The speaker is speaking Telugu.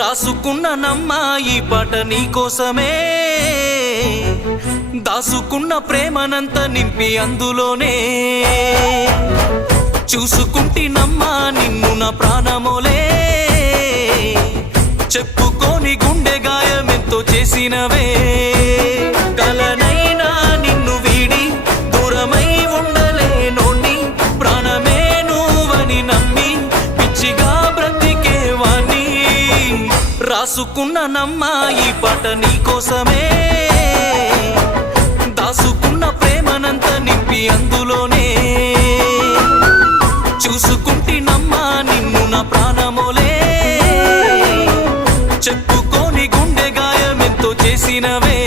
రాసుకున్న నమ్మ ఈ పాట నీకోసమే, దాసుకున్న ప్రేమనంత నింపి అందులోనే, చూసుకుంటినమ్మా నిన్ను నా ప్రాణమోలే, చెప్పుకోని గుండె గాయమెంతో చేసినవే, కలనైనా నిన్ను వీడి దూరమై ఉండలేనోణ్ణి, ప్రాణమే నువ్వని నమ్మి పిచ్చిగా బ్రతికేవాణ్ణి. రాసుకున్న నమ్మ ఈ పాట నీకోసమే, దాసుకున్న ప్రేమనంత నింపి అందులోనే, చూసుకుంటినమ్మా నిన్ను నా ప్రాణమోలే, చెప్పుకోని గుండె గాయమెంతో చేసినవే.